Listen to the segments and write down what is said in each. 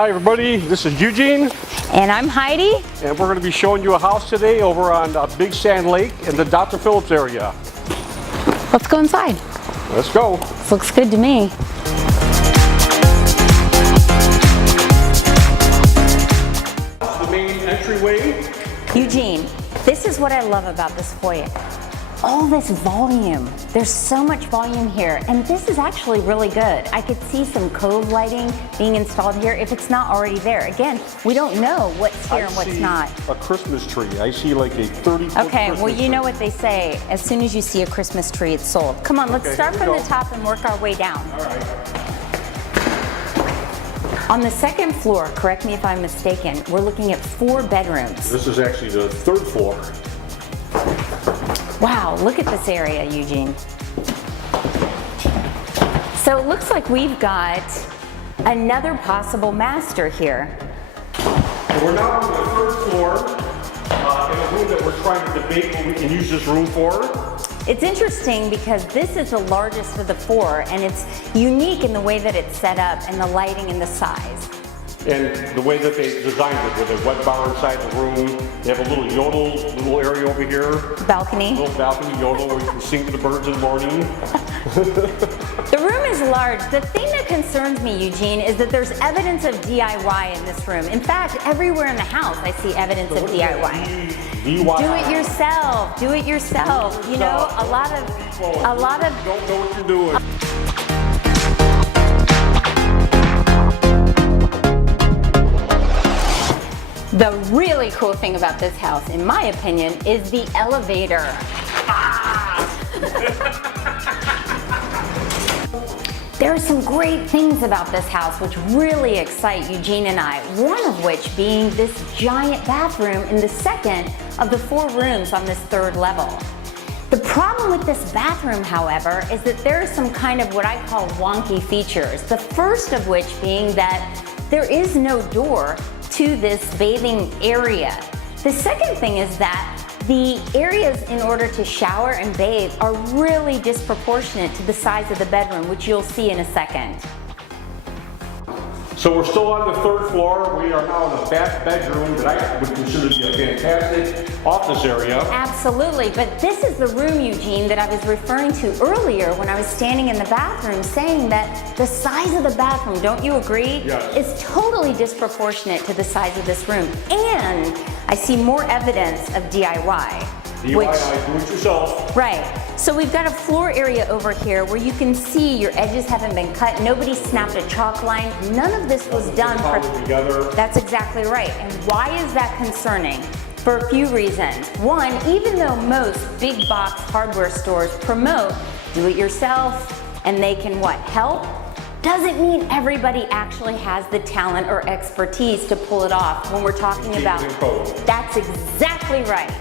Hi everybody, this is Eugene. And I'm Heidi. And we're going to be showing you a house today over on Big Sand Lake in the Dr. Phillips area. Let's go inside. Let's go. This looks good to me. The main entryway. Eugene, this is what I love about this foyer. All this volume. There's so much volume here, and this is actually really good. I could see some cove lighting being installed here if it's not already there. Again, we don't know what's here and what's not. A Christmas tree. I see like a 30-foot Okay, Christmas well, you tree. know what they say. As soon as you see a Christmas tree, it's sold. Come on, let's start from the top and work our way down. All right. On the second floor, correct me if I'm mistaken, we're looking at 4 bedrooms. This is actually the 3rd floor. Wow, look at this area, Eugene. So it looks like we've got another possible master here. And we're now on the 3rd floor in a room that we're trying to debate what we can use this room for. It's interesting because this is the largest of the 4, and it's unique in the way that it's set up and the lighting and the size. And the way that they designed it with a wet bar inside the room. They have a little little area over here. Balcony. A little balcony yodel where you can sing to the birds in the morning. The room is large. The thing that concerns me, Eugene, is that there's evidence of DIY in this room. In fact, everywhere in the house I see evidence of DIY. Do it yourself. Do it yourself. You know, a lot of. Don't know what you're doing. The really cool thing about this house, in my opinion, is the elevator. There are some great things about this house which really excite Eugene and I, one of which being this giant bathroom in the second of the 4 rooms on this 3rd level. The problem with this bathroom, however, is that there are some kind of what I call wonky features. The first of which being that there is no door to this bathing area. The second thing is that the areas in order to shower and bathe are really disproportionate to the size of the bedroom, which you'll see in a second. So we're still on the 3rd floor. We are now in a back bedroom that I would consider to be a fantastic office area. Absolutely, but this is the room, Eugene, that I was referring to earlier when I was standing in the bathroom saying that the size of the bathroom, don't you agree? Yes. Is totally disproportionate to the size of this room. And I see more evidence of DIY. DIY, do it yourself. Right. So we've got a floor area over here where you can see your edges haven't been cut. Nobody snapped a chalk line. None of this was done. Together. That's exactly right. And why is that concerning? For a few reasons. One, even though most big box hardware stores promote do-it-yourself and they can what? Help? Doesn't mean everybody actually has the talent or expertise to pull it off when we're talking about. That's exactly right.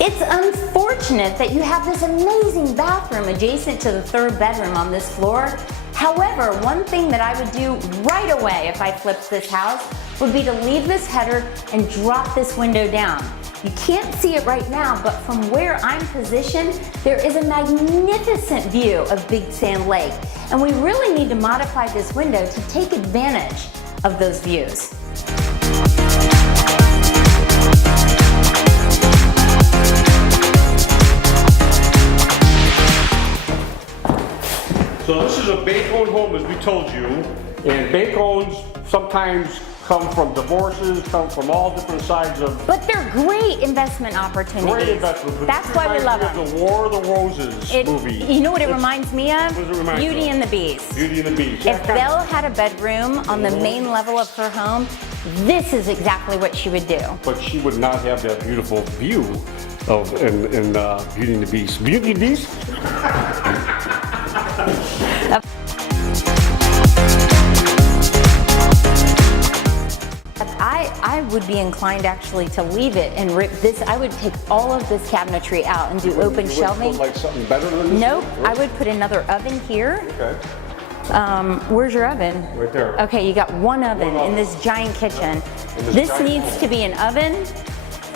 It's unfortunate that you have this amazing bathroom adjacent to the 3rd bedroom on this floor. However, one thing that I would do right away if I flipped this house would be to leave this header and drop this window down. You can't see it right now, but from where I'm positioned, there is a magnificent view of Big Sand Lake. And we really need to modify this window to take advantage of those views. So this is a bank-owned home, as we told you, and bank-owns sometimes come from divorces, come from all different sides of. But they're great investment opportunities. Great investment. That's why we love them. The War of the Roses movie. You know what it reminds me of? What does it remind you Beauty of? and the Beast. Beauty and the Beast. If Belle had a bedroom on the main level of her home, this is exactly what she would do. But she would not have that beautiful view of in Beauty and the Beast. Beauty and the Beast? I would be inclined actually to leave it and rip this. I would take all of this cabinetry out and do open shelving. Put like something better than this? Nope, I would put another oven here. Okay. Where's your oven? Right there. Okay, you got one oven in this giant kitchen. This needs to be an oven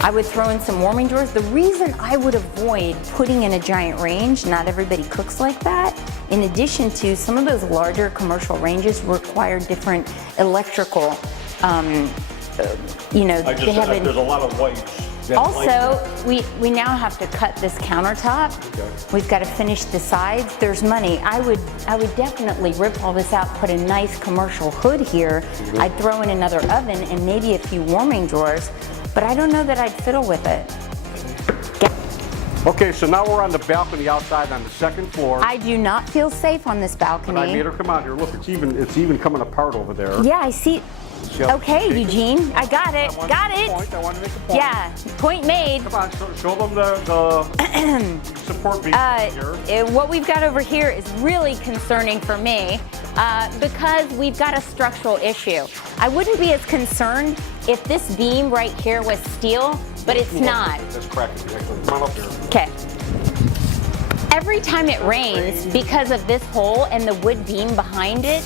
I would throw in some warming drawers. The reason I would avoid putting in a giant range, not everybody cooks like that, in addition to some of those larger commercial ranges require different electrical, you know, I just said there's a lot of whites. also, we now have to cut this countertop. Okay. We've got to finish the sides. There's money. I would definitely rip all this out, put a nice commercial hood here. I'd throw in another oven and maybe a few warming drawers, but I don't know that I'd fiddle with it. Okay, so now we're on the balcony outside on the second floor. I do not feel safe on this balcony. And I made her come out here. Look, it's even coming apart over there. Yeah, I see. Okay, Eugene, I got it. Got it. I want to make a point. Yeah, point made. Come on, show them the support beam here. What we've got over here is really concerning for me because we've got a structural issue. I wouldn't be as concerned if this beam right here was steel, but it's not. That's cracking. Come on up here. Okay. Every time it rains, because of this hole and the wood beam behind it,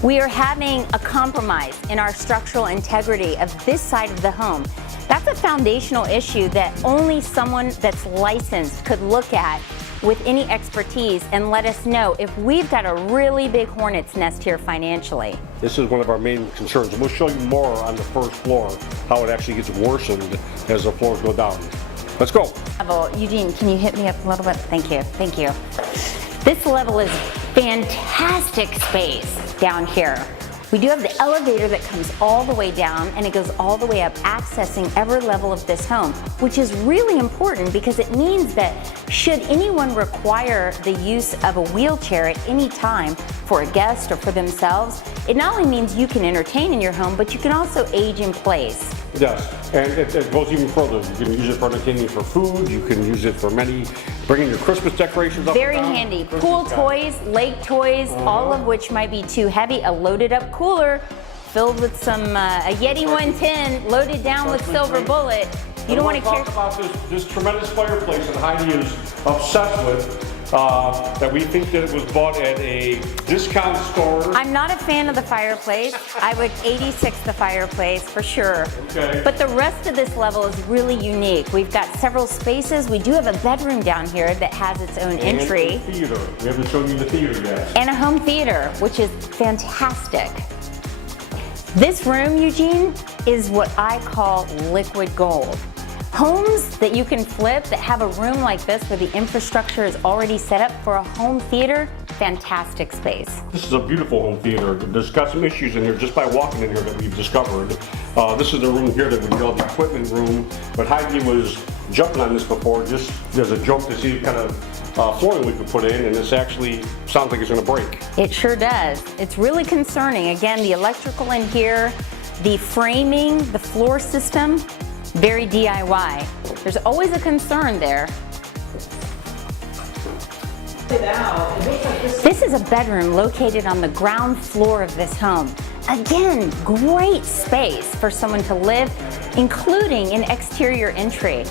we are having a compromise in our structural integrity of this side of the home. That's a foundational issue that only someone that's licensed could look at with any expertise and let us know if we've got a really big hornet's nest here financially. This is one of our main concerns. We'll show you more on the first floor, how it actually gets worsened as the floors go down. Let's go. Eugene, can you hit me up a little bit? Thank you, thank you. This level is fantastic space down here. We do have the elevator that comes all the way down and it goes all the way up, accessing every level of this home, which is really important because it means that should anyone require the use of a wheelchair at any time for a guest or for themselves, it not only means you can entertain in your home, but you can also age in place. Yes, and it goes even further. You can use it for entertaining for food. You can use it for bringing your Christmas decorations up. Very handy. Pool toys, lake toys, all of which might be too heavy. A loaded up cooler filled with some a Yeti 110 loaded down with silver bullet. You don't want to talk about this tremendous fireplace that Heidi is obsessed with. That we think that it was bought at a discount store. I'm not a fan of the fireplace. I would 86 the fireplace for sure. Okay. But the rest of this level is really unique. We've got several spaces. We do have a bedroom down here that has its own entry. And a theater. We haven't shown you the theater yet. And a home theater, which is fantastic. This room, Eugene, is what I call liquid gold. Homes that you can flip that have a room like this where the infrastructure is already set up for a home theater, fantastic space. This is a beautiful home theater. There's got some issues in here just by walking in here that we've discovered. This is the room here that we call the equipment room, but Heidi was jumping on this before just as a joke to see what kind of flooring we could put in, and this actually sounds like it's going to break. It sure does. It's really concerning. Again, the electrical in here, the framing, the floor system, very DIY. There's always a concern there. This is a bedroom located on the ground floor of this home. Again, great space for someone to live, including an exterior entry.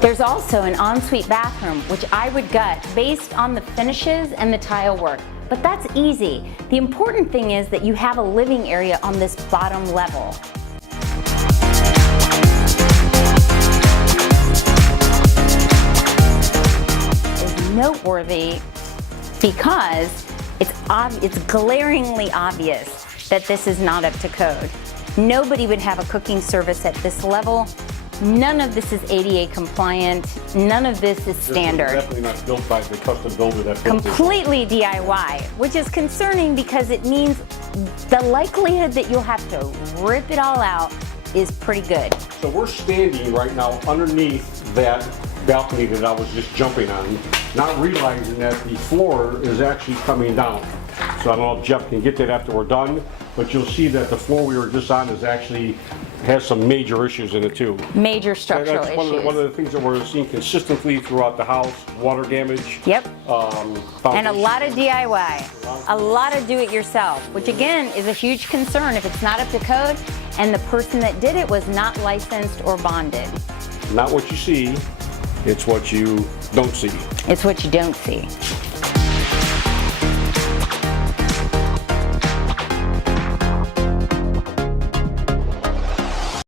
There's also an ensuite bathroom, which I would gut based on the finishes and the tile work. But that's easy. The important thing is that you have a living area on this bottom level. Noteworthy because it's glaringly obvious that this is not up to code. Nobody would have a cooking service at this level. None of this is ADA compliant. None of this is standard. This is definitely not built by the custom builder that built this. Completely DIY, which is concerning because it means the likelihood that you'll have to rip it all out is pretty good. So we're standing right now underneath that balcony that I was just jumping on, not realizing that the floor is actually coming down. So I don't know if Jeff can get that after we're done, but you'll see that the floor we were just on is actually has some major issues in it too. Major structural That's issues. One of the things that we're seeing consistently throughout the house, water damage. Yep. And a lot of DIY, a lot of do-it-yourself, which again is a huge concern if it's not up to code and the person that did it was not licensed or bonded. Not what you see, it's what you don't see. It's what you don't see.